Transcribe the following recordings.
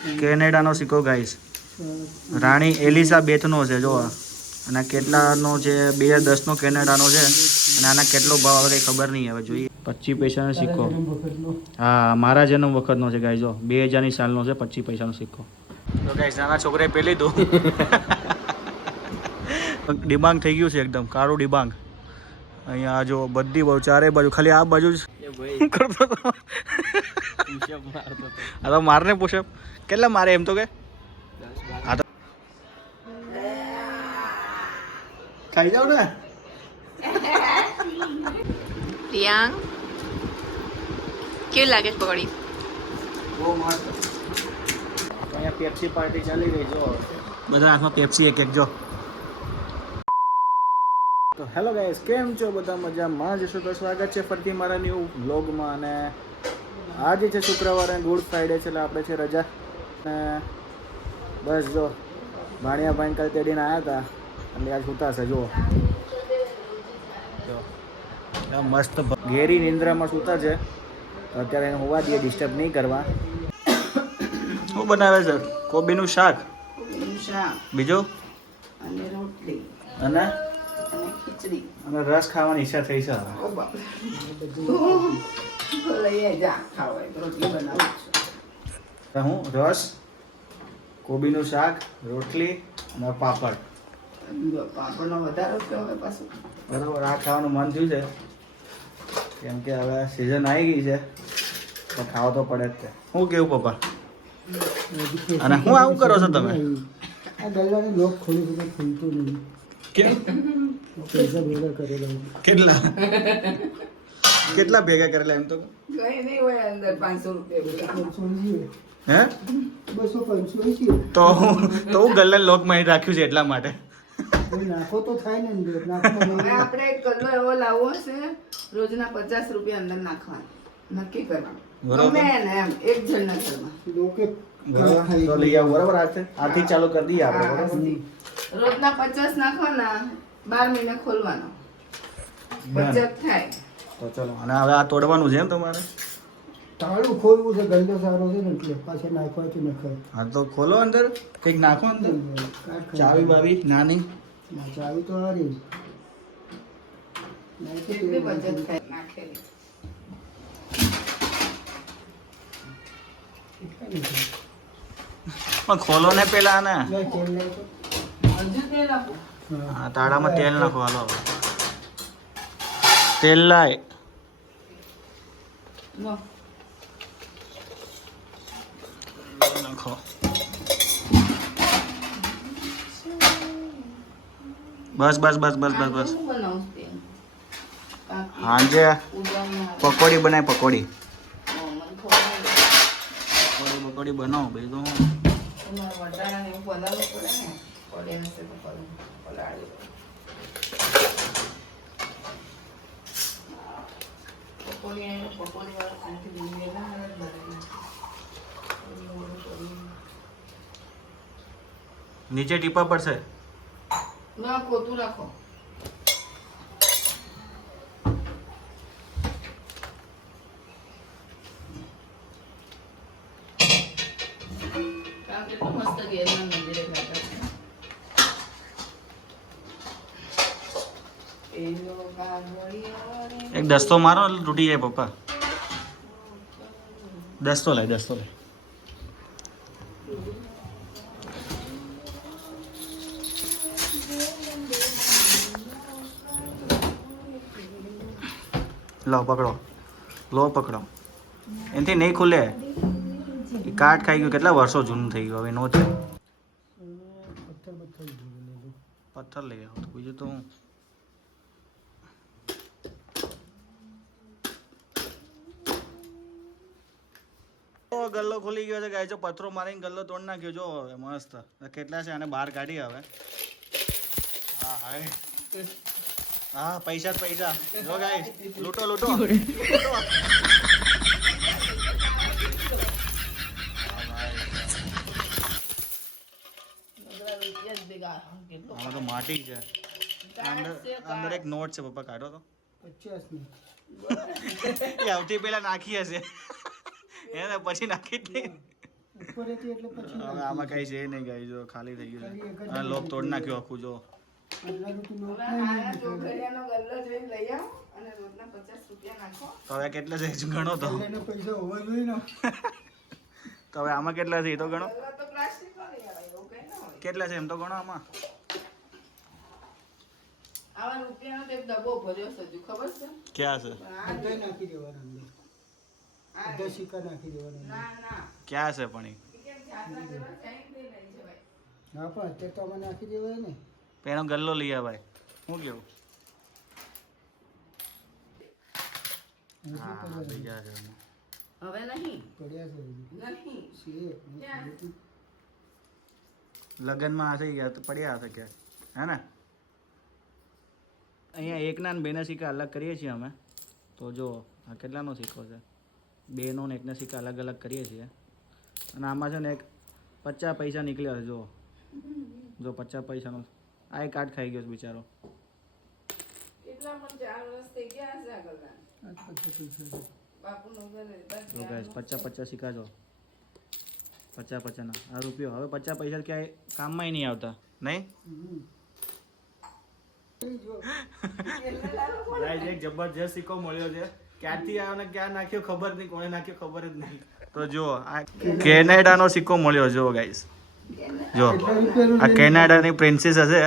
કેનેડાનો સિક્કો ગાઈસ, રાણી એલિઝાબેથનો છે જો. અને કેટલાનો છે? 2010નો કેનેડાનો છે. અને આના કેટલો ભાવ આવે કંઈ ખબર નહીં, હવે જોઈએ. 25 પૈસાનો સિક્કો. હા, મારા જન્મ વખતનો છે ગાઈસ જો. 2000ની સાલનો છે, 25 પૈસાનો સિક્કો. તો ગાઈસ નાના છોકરાએ પહેરી લીધું. ડિબાંગ થઈ ગયું છે એકદમ, કાળું ડિબાંગ. અહીંયા જો બધી બાજુ, ચારે બાજુ, ખાલી આ બાજુ જ કરતો હતો. આ તો મારને પુશઅપ કેટલા મારે એમ તો કે આ તો ખાઈ જાવ ને. પ્રિયાંક કેવી લાગે છે પકોડી? બહુ મસ્ત. અહીંયા પેપ્સી પાર્ટી ચાલી રહી જો, બધા હાથમાં પેપ્સી એક એક જો. તો હેલો ગાઈસ, કેમ છો બધા? મજામાં જશો તો સ્વાગત છે ફરીથી મારા ન્યૂ વ્લોગમાં. અને આજે છે શુક્રવારે, ગુડ ફ્રાઈડે છે, એટલે આપણે છે રજા. અને બસ જો ભાણિયાભાઈ કાલે તે દિન આવ્યા હતા એટલે આજ સૂતા છે જુઓ. મસ્ત ઘેરી નિંદ્રામાં સૂતા છે. અત્યારે એને હોવા દઈએ, ડિસ્ટર્બ નહીં કરવા. શું બનાવે છે? કોબીનું શાક, બીજું અને રોટલી અને ખીચડી અને રસ ખાવાની ઈચ્છા થઈ છે. લઈએ જા ખાવા રોટલી બનાવું છું. હું રસ, કોબીનું શાક, રોટલી અને પાપડ. પાપડનો વધારો થયો હવે પાછું. બરાબર, આ ખાવાનું મન થયું છે કેમ કે હવે સિઝન આવી ગઈ છે તો ખાવા તો પડે જ છે. શું કેવું પપ્પા? અને હું આવું કરો છો તમે? આ ગલ્લાને લોક ખોલી બધું ખુલતું નહીં. કેમ? પૈસા ભેગા કરેલા. કેટલા કેટલા ભેગા કરેલા એમ તો? કઈ નહીં હોય અંદર 500 રૂપિયા. 250 હે 250 તો હું ગલ્લા લોક માં રાખ્યું છે એટલા માટે. નાખો તો થાય ને અંદર. નાખો હવે આપણે એક કલ્લો એવો લાવવો છે, રોજના 50 રૂપિયા અંદર નાખવાના નક્કી કરવાનું. બરોબર. ગમે એને એમ એક જણના ઘરમાં લોકે તો લઈ આવો. બરાબર, આથી ચાલુ કરી દઈએ આપણે. બરાબર, રોજના 50 નાખવાના, 12 મહિને ખોલવાનો, બચત થાય. તો ચલો. અને હવે આ તોડવાનું છે એમ તમારે? તાળું ખોલવું છે, ગલ્લો સારો છે ને એટલે પાછળ નાખવા તો નખાય. હા તો ખોલો અંદર, કંઈક નાખો અંદર, ચાવી બાવી નાની. ચાવી તો હારી. કેટલી બચત થાય નાખેલી. પણ ખોલો ને પેલા ને. હજુ તેલ આપો. હા, તાળામાં તેલ નાખો. હાલો તેલ લાય. લો. નાખો. બસ બસ બસ બસ બસ બસ. હું બનાવું તેલ. હાંજે ઉડવામાં પકોડી બનાય, પકોડી મને ખબર નહીં. પકોડી બનાવો ભાઈ. તો તમારે વટાણાને એવું પલાળવું પડે ને, પડે હશે તો પલાળી દો. પકોડી વાળા ખાંડથી ભૂલી ગયેલા હવે નીચે ટીપા પડશે. ના કોતું રાખો. કેટલું મસ્ત ઘેરના મંદિરે બેઠા છે. એનો કાગળિયો રે. એક દસ્તો મારો એટલે તૂટી જાય પપ્પા. દસ્તો લાય, દસ્તો લાય. લો પકડો, લો પકડો. એનાથી નહીં ખુલે. એ કાટ ખાઈ ગયું, કેટલા વર્ષો જૂનું થઈ ગયું, હવે નો છે. પથ્થર લઈ આવો તો બીજું તો હું. ગલ્લો ખુલી ગયો છે ગાય. જો પથ્થરો મારીને ગલ્લો તોડ નાખ્યો. જો હવે મસ્ત કેટલા છે, આને બહાર કાઢી હવે. હા હાય, હા પૈસા જ પૈસા. જો ગાય લૂંટો લૂંટો લૂંટો. આમાં તો માટી છે. અંદર એક નોટ છે પપ્પા, કાઢો તો. 50 ની એ આવતી પેલા નાખી હશે એને પછી નાખી જ નહીં. ઉપર હતી એટલે પછી હવે આમાં કઈ છે નહીં ગાઈ જો ખાલી થઈ ગયું ખાલી એક જ છે અને લોક તોડ નાખ્યો આખું જો આટલાનું તો નોટ હવે નહીં આના ચોઘડિયાનો ગલ્લો જોઈને લઈ આવો અને રોજના 50 રૂપિયા નાખો. તો હવે કેટલા છે ગણો તો એના પૈસા હોવા જોઈએ ને તો હવે આમાં કેટલા છે એ તો ગણો ગલ્લો તો પ્લાસ્ટિકનો લઈ આવે, એવું કંઈ ના હોય. કેટલા છે એમ તો ગણો આમાં આવા રૂપિયાનો તો એક ડબ્બો ભર્યો છે, હજુ ખબર છે? ક્યાં છે પણ આ બધા નાખી દેવાના અંદર આ બધા સિક્કા નાખી દેવાના અંદર. ના ના ક્યાં છે પણ એ કેમ જાત્રા કરવા જાય ને તે લઈ જવાય. હા પણ અત્યારે તો આમાં નાખી દેવાય ને એ એનો ગલ્લો લઈ આવાય શું કેવું હજી હા બીજા છે એમાં. હવે નહીં પડ્યા છે હજી. નહીં છે ક્યાં? લગનમાં થઈ ગયા તો પડ્યા હશે ક્યાં હે ને અહીંયા એકના ને બેના સિક્કા અલગ કરીએ છીએ અમે તો જો આ કેટલાનો સિક્કો છે બેનો ને એકના સિક્કા અલગ અલગ કરીએ છીએ અને આમાં છે ને એક 50 પૈસા નીકળ્યા છે જો 50 પૈસાનો આ એક કાટ ખાઈ ગયો છે બિચારો કેટલા પણ 4 વર્ષ થઈ ગયા હશે આ ગલ્લાને. આ તો પૈસા છે. બાપુનું ઘર બસ જો ગાઈસ 50 સિક્કા જો 50 ના આ રૂપિયો હવે 50 પૈસા ક્યાંય કામમાં નહીં આવતા નહીં હમ. એ જો ગાઈસ એક જબરજસ્ત સિક્કો મળ્યો છે ક્યાંથી આવ્યો ને ક્યાં નાખ્યો ખબર નહીં કોણે નાખ્યો ખબર જ નહીં તો જો આ કેનેડાનો સિક્કો મળ્યો જો ગાઈસ જો કેટલા રૂપિયાનું આ લઈને- કેનેડાની પ્રિન્સેસ હશે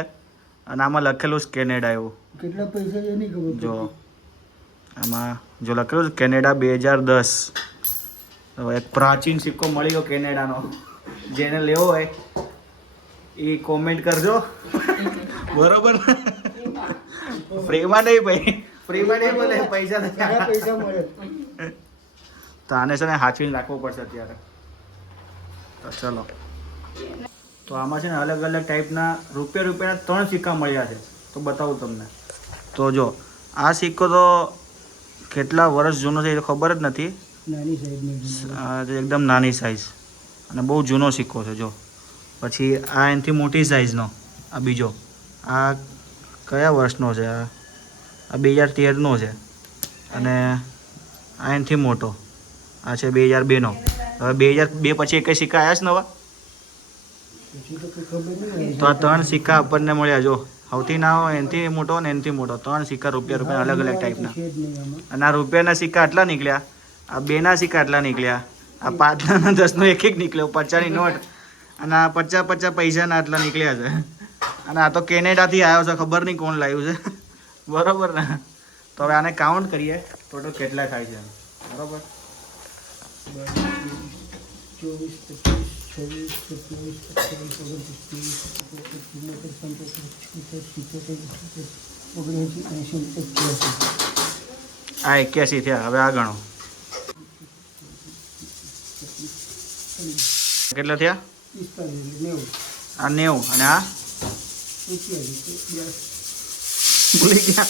અને આમાં લખેલું છે કેનેડા એવું કેટલા પૈસા છે એની ખબર જો આમાં જો લખેલું છે કેનેડા 2010 તો એક પ્રાચીન સિક્કો મળી ગયો કેનેડાનો જેને લેવો હોય એ કોમેન્ટ કરજો બરોબર ફ્રીમાં નહીં ભાઈ ફ્રીમાં નહીં બોલે પૈસા સારા પૈસા મળે તો આને છે ને હાચવીને રાખવો પડશે અત્યારે તો ચલો તો આમાં છે ને અલગ અલગ ટાઈપના રૂપિયાના 3 સિક્કા મળ્યા છે તો બતાવું તમને તો જો આ સિક્કો તો કેટલા વર્ષ જૂનો છે એ તો ખબર જ નથી નાની સાઈઝની આ જે એકદમ નાની સાઈઝ અને બહુ જૂનો સિક્કો છે જો પછી આ એનાથી મોટી સાઈઝનો આ બીજો આ કયા વર્ષનો છે આ 2013નો છે અને આ એનાથી મોટો આ છે 2002નો હવે 2002 પછી એક સિક્કા આવ્યા છે નવા પછી તો કંઈ ખબર નહીં તો આ 3 સિક્કા આપણને મળ્યા જો સૌથી નાનો એનાથી મોટો ને એનાથી મોટો 3 સિક્કા રૂપિયા અલગ અલગ ટાઈપના છે જ નહીં આમાં અને આ રૂપિયાના સિક્કા આટલા નીકળ્યા આ 2ના સિક્કા આટલા નીકળ્યા આ 5 ના 10 નો એક નીકળ્યો 50 ની નોટ અને આ 50 પૈસાના આટલા નીકળ્યા છે અને આ તો કેનેડાથી આવ્યો છે ખબર નહીં કોણ લાવ્યું છે બરોબર ને તો હવે આને કાઉન્ટ કરીએ ટોટલ કેટલા થાય છે બરોબર 24, 25, 26, 27, 28, 29, 30, 31, 32, 33, 34, 35, 39, 80, 81. આ 81 થયા હવે આ ગણો કેટલા થયા 45, 90, આ 90 અને આ 81, ભૂલી ગયા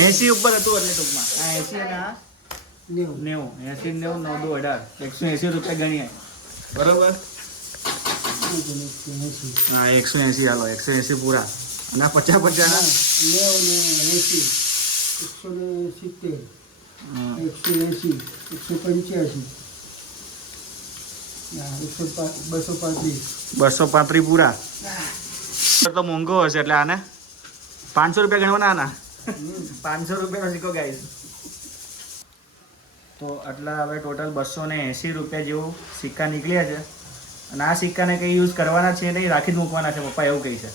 80 ઉપર હતું એટલે ટૂંકમાં આ 80 અને આ 90. 90 80 90 18 180 રૂપિયા ગણીએ બરોબર હા 180 હાલો 180 પૂરા અને આ 50 90 ના ને 80, 170, 180, 185, 235. 235 પૂરા તો મોંઘો હશે એટલે આને 500 રૂપિયા ગણવાના આના 500 રૂપિયાનો સિક્કો ગાઈસ તો આટલા હવે ટોટલ 280 રૂપિયા જેવું સિક્કા નીકળ્યા છે અને આ સિક્કાને કંઈ યુઝ કરવાના છે નહીં રાખી જ મૂકવાના છે પપ્પા એવું કહે છે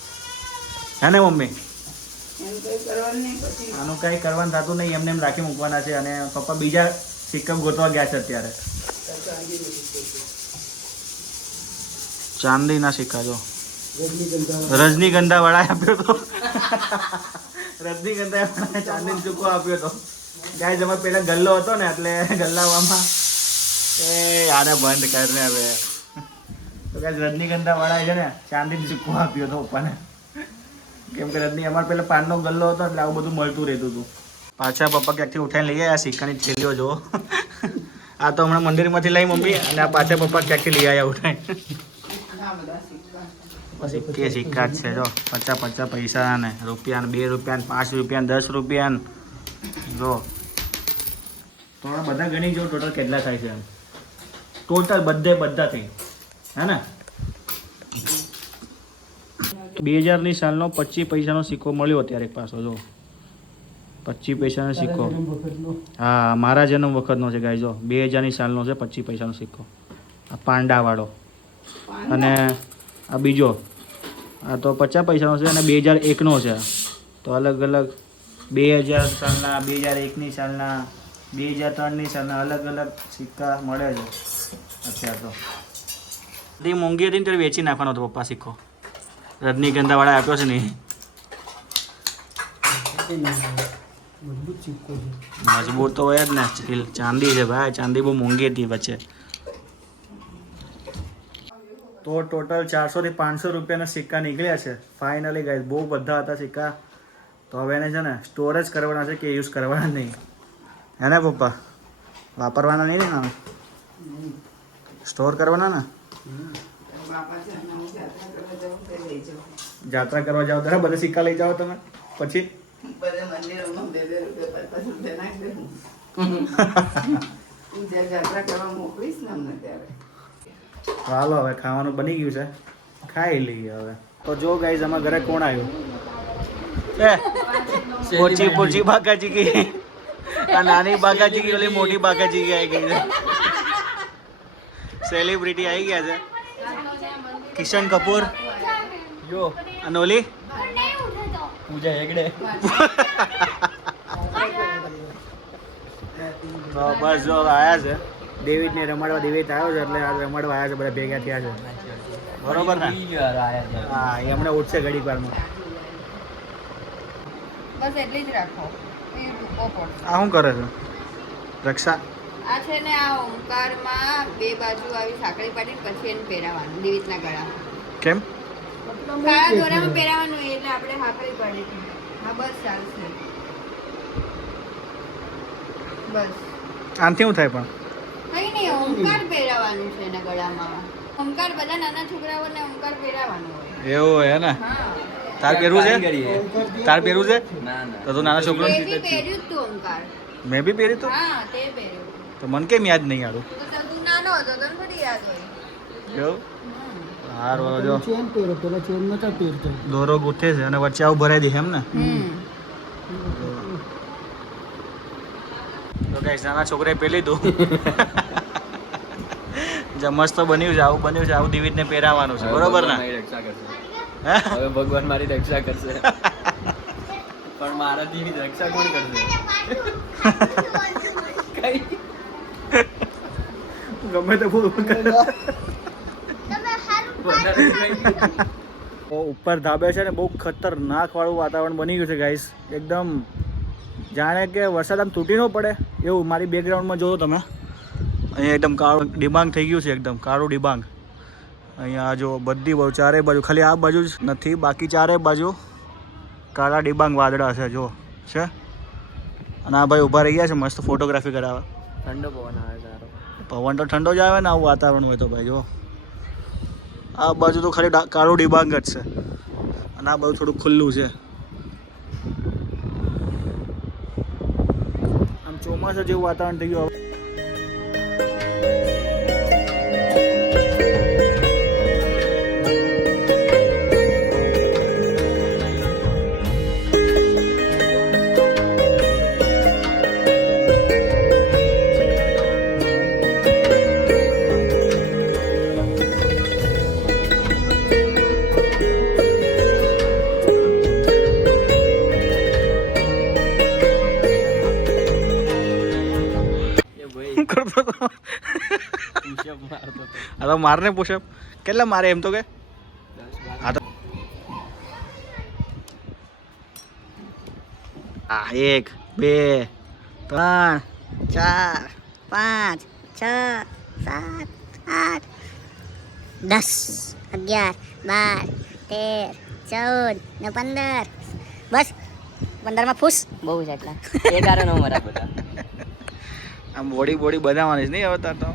હે ને મમ્મી એમ કંઈ કરવાનું નહીં પછી આનું કંઈ કરવાનું થતું નહીં એમને એમ રાખી મૂકવાના છે અને પપ્પા બીજા સિક્કા ગોતવા ગયા છે અત્યારે ચાંદીના સિક્કા જો રજનીગંધા વાળા આપ્યો તો રજનીગંધા વાળા ચાંદીનો સિક્કો આપ્યો તો ગાય જમા પેલા ગલ્લો હતો ને એટલે ગલ્લાવામાં એ આને બંધ કરીને હવે તો ગાય રજનીગંધા વાળા છે ને ચાંદીનો સિક્કો આપ્યો તો પપ્પાને કેમ કે રજની અમારે પેલા પાનનો ગલ્લો હતો એટલે આવું બધું મળતું રહેતું હતું પાછા પપ્પા ક્યાંકથી ઉઠાઈને લઈ આવ્યા સિક્કાની થેલીઓ જો આ તો હમણાં મંદિરમાંથી લઈ મમ્મી અને આ પાછા પપ્પા ક્યાંકથી લઈ આવ્યા ઉઠાઈને આ બધા સિક્કા સિક્કે સિક્કા જ છે જો 50 પૈસા ને રૂપિયા 2 રૂપિયા 5 રૂપિયા 10 રૂપિયા જો તો બધા ગણી જો ટોટલ કેટલા થાય છે એમ ટોટલ બધા થઈ હે ને 2000ની સાલનો 25 પૈસાનો સિક્કો મળ્યો અત્યારે પાછો જો 25 પૈસાનો સિક્કો હા મારા જન્મ વખતનો છે ગાય જો 2000ની સાલનો છે 25 પૈસાનો સિક્કો આ પાંડાવાળો અને આ બીજો આ તો 50 પૈસાનો છે અને 2001નો છે તો અલગ અલગ 2000 સાલના 2001ની સાલના 2003ની સાલના અલગ અલગ સિક્કા મળે છે અત્યારે તો બધી મોંઘી હતી ને ત્યારે વેચી નાખવાનો હતો પપ્પા સિક્કો રજનીગંધાવાળા આપ્યો છે ને મજબૂત તો હોય જ ને ચાંદી છે ભાઈ ચાંદી બહુ મોંઘી હતી વચ્ચે તો ટોટલ 400 થી 500 રૂપિયાના સિક્કા નીકળ્યા છે ફાઇનલી ગાઈસ બહુ બધા હતા સિક્કા તો હવે એને છે ને સ્ટોરેજ કરવાના છે કે યુઝ કરવાના નહીં હે ને પપ્પા વાપરવાના નહીં ને સ્ટોર કરવાના ને જાત્રા કરવા જાઓ ત્યારે બધા સિક્કા લઈ જાઓ તમે પછી જાત્રા કરવા મોકલીશ ને અમને ત્યારે હાલો હવે ખાવાનું બની ગયું છે ખાઈ લઈએ હવે તો જો ગાઈઝ અમારા ઘરે કોણ આવ્યું પોચી પોચી બાકાજી કી આ નાની બાકાજી કી ઓલી મોટી બાકાજી કી આવી ગઈ છે સેલિબ્રિટી આવી ગયા છે કિશન કપૂર જો અને ઓલી પૂજા હેગડે તો બસ જો આવ્યા છે ડેવિડને રમાડવા ડેવિડ આવ્યો છે એટલે આજ રમાડવા આવ્યા છે બધા ભેગા થયા છે બરોબર ને હા એમણે ઉઠશે ઘડીક વારમાં બસ એટલી જ રાખો એ ટૂંકો પડશે આ શું કરે છે રક્ષા આ છે ને આ ઓમકારમાં બે બાજુ આવી સાંકળી પાડીને પછી એને પહેરાવાનું દેવીતના ગળામાં કેમ કાળા દોરામાં પહેરાવાનું એટલે આપણે સાંકળી પાડી હા બસ ચાલશે બસ આનથી શું થાય પણ કઈ નહીં ઓમકાર પહેરાવાનું છે એના ગળામાં ઓમકાર બધા નાના છોકરાઓને ઓમકાર પહેરાવાનું હોય એવું હે ને હા તાર પહેરવું છે તાર પહેરવું છે તો તું નાના છોકરો મેં બી પહેર્યું જ તું ઓમકાર મેં બી પહેર્યું તું હા તે પહેર્યું તો મને કેમ યાદ નહીં આવું તો તું નાનો હતો તને થોડી યાદ હોય એવું સારું જો ચેન પહેરો પેલા ચેન નતા પહેરતો દોરો ગૂંથે છે અને વચ્ચે આવું ભરાઈ દે એમ ને તો ગાઈસ નાના છોકરાએ પહેરી લીધું જે મસ્ત બન્યું છે આવું બન્યું છે આવું દિવિતને પહેરાવાનું છે બરોબર ને રક્ષા કરશે હે? હવે ભગવાન મારી રક્ષા કરશે પણ મારા દીની રક્ષા કોણ કરશે કઈ ગમે તે બોલ ઉપર ધાબે છે ને બહુ ખતરનાક વાળું વાતાવરણ બની ગયું છે ગાઈસ એકદમ જાણે કે વરસાદ આમ તૂટી ન પડે એવું મારી બેકગ્રાઉન્ડમાં જોયો તમે અહીંયા એકદમ કાળું ડિબાંગ થઈ ગયું છે એકદમ કાળું ડિબાંગ અહીંયા જો બધી બાજુ ચારે બાજુ ખાલી આ બાજુ જ નથી બાકી ચારે બાજુ કાળા ડિબાંગ વાદળા છે જો છે અને આ ભાઈ ઊભા રહી ગયા છે મસ્ત ફોટોગ્રાફી કરાવવા ઠંડો પવન આવે તારો પવન તો ઠંડો જ આવે ને આવું વાતાવરણ હોય તો ભાઈ જો આ બાજુ તો ખાલી કાળું ડિબાંગ જ છે અને આ બાજુ થોડું ખુલ્લું છે આમ ચોમાસા જેવું વાતાવરણ થઈ ગયું કરતો હતો પુશઅપ મારતો હતો. આ તો મારને પુશઅપ કેટલા મારે એમ તો કે 10-12 હા તો આ 1 2 3 4 5 6 7 8 10 11 12 13 14 ને 15 બસ 15 માં ફૂસ બહુ છે એટલા એ કારણ નો મરા બધા આમ બોડી બનાવવાની જ નહીં હવે તાર તો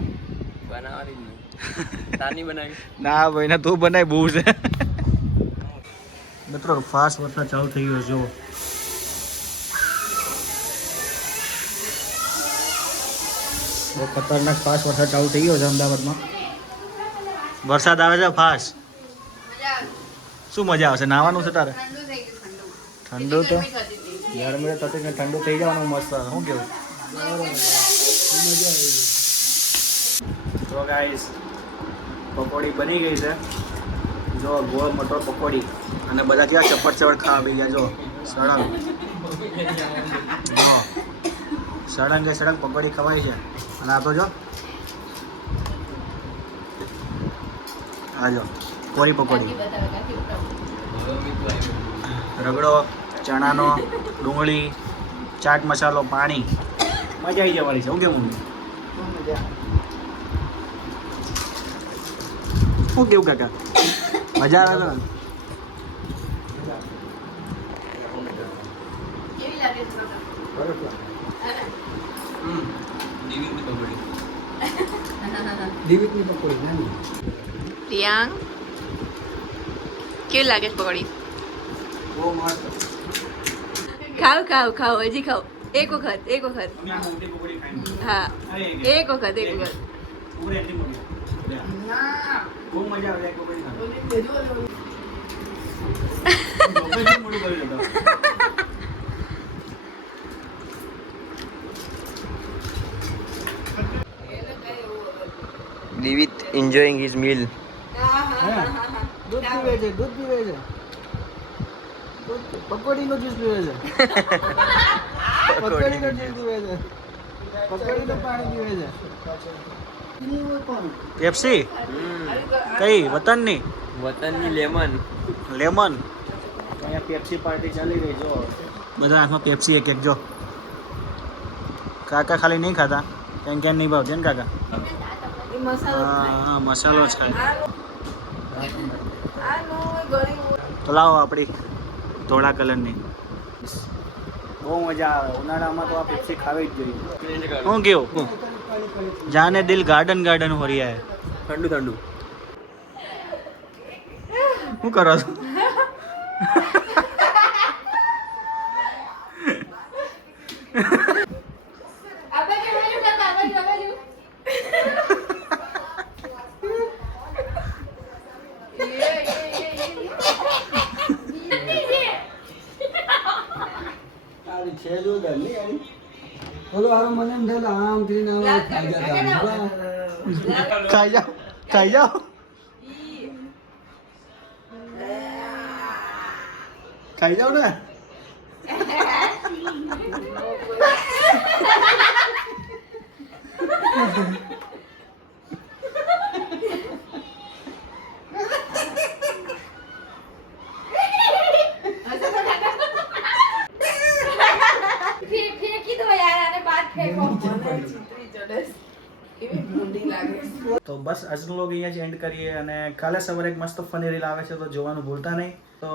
બનાવવાની જ નહીં તાની બનાવી ના ભાઈ ના તું બનાય બહુ છે મિત્રો ફાસ્ટ વરસાદ ચાલુ થઈ ગયો જો બહુ ખતરનાક ફાસ્ટ વરસાદ ચાલુ થઈ ગયો છે અમદાવાદમાં. વરસાદ આવે છે ફાસ્ટ. મજા આવે. શું મજા આવશે? નાવાનું છે તારે? ઠંડુ થઈ ગયું ઠંડુ તો ગરમી થતી હતી. ગરમી તો થતી ને ઠંડુ થઈ જવાનું મસ્ત. શું કેવું? તો ગાઈસ પકોડી બની ગઈ છે. જો ગોળ મટર પકોડી અને બધા ક્યાં ચપટ ચપટ ખાવા બી ગયા. જો સળંગ હા સળંગ કે સળંગ પકોડી ખવાય છે. અને આ તો જો આ જો કોરી પકોડી, બતાવે કાકી બતાવો. રગડો, ચણાનો, ડુંગળી, ચાટ મસાલો, પાણી. મજા આવી જવાની છે. શું કેવું? શું કેવું કાકા? મજા આવે છે? કેવી લાગે છે કાકા? દિવ્યની પકોડી. દિવ્યની પકોડી નાની. પ્રિયાંક કેવી લાગે છે પકોડી? બહુ મસ્ત. ખાવ ખાવ ખાવ હજી ખાવ. એક વખત એક વખત. અમે આ મોટી પકોડી ખાઈ. હા એક વખત એક વખત. ઉભરે એટલી મોટી. બહુ મજા આવે એક પકોડી ખાવાની. જોકે મોટું કરી દેતો. દિવિત enjoying his meal. દૂધ પીવે છે, દૂધ પીવે છે. પકોડીનો જ્યુસ પીવે છે. પકોડીનો જ્યુસ પીવે છે. પકોડીનું પાણી પીવે છે. પેપ્સી કઈ વતનની? વતનની લેમન. લેમન. અહીંયા પેપ્સી પાર્ટી ચાલી રહી. જો બધા હાથમાં પેપ્સી એક એક. જો કાકા ખાલી નહીં ખાતા, કેન નહીં ભાવતી ને કાકા? હા મસાલો જ ખાય. તો લાવો આપણી ધોળા કલરની. બહુ મજા આવે ઉનાળામાં તો આ પેપ્સી ખાવી જ જોઈએ. શું કેવું? જાને દિલ ગાર્ડન ગાર્ડન હો રહ્યા હે. ઠંડુ ઠંડુ. શું કરો છો? બોલો હારો મને એમ થાય આમ કરીને ખાઈ જતા. ખાઈ જાઓ ખાઈ જાઓ. ખાઈ જાઓ ને. ફેંકી દો યાર આને બાદ ફેંકો. તો બસ આજનો લોગ અહીંયા જ એન્ડ કરીએ અને કાલે સવારે એક મસ્ત ફની રીલ આવે છે તો જોવાનું ભૂલતા નહીં. તો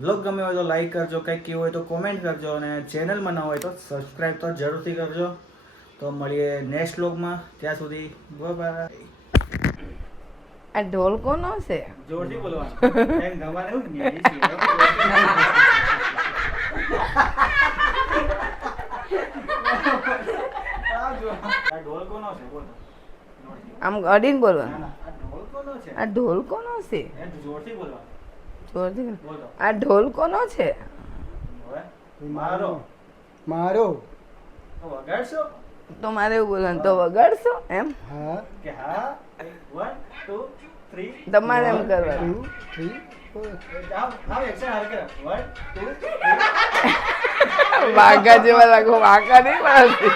બ્લોગ ગમે હોય તો લાઈક કરજો, કંઈક કેવું હોય તો કોમેન્ટ કરજો અને ચેનલમાં ન હોય તો સબસ્ક્રાઈબ તો જરૂરથી કરજો. તો મળીએ નેક્સ્ટ વ્લોગમાં. ત્યાં સુધી બાય. આ ઢોલ કોનો છે? જોરથી બોલવાનું. એમ ગવાને એવું ને. આ ઢોલ કોનો છે બોલ. આમ અડીને બોલવાનું. ના આ ઢોલ કોનો છે? આ ઢોલ કોનો છે? એ જોરથી બોલવાનું. જોરથી બોલો. આ ઢોલ કોનો છે? હવે મારો મારો. તો વગાડશો તો મારે એવું બોલવાનું તો વગાડશો એમ? હા. કે હા 1 2 3 તમારે એમ કરવાનું. 2 3 જાઓ હા એક્શન હાર કર 1 2 3 વાઘા જેવા લાગો, વાઘા નહીં મારતી.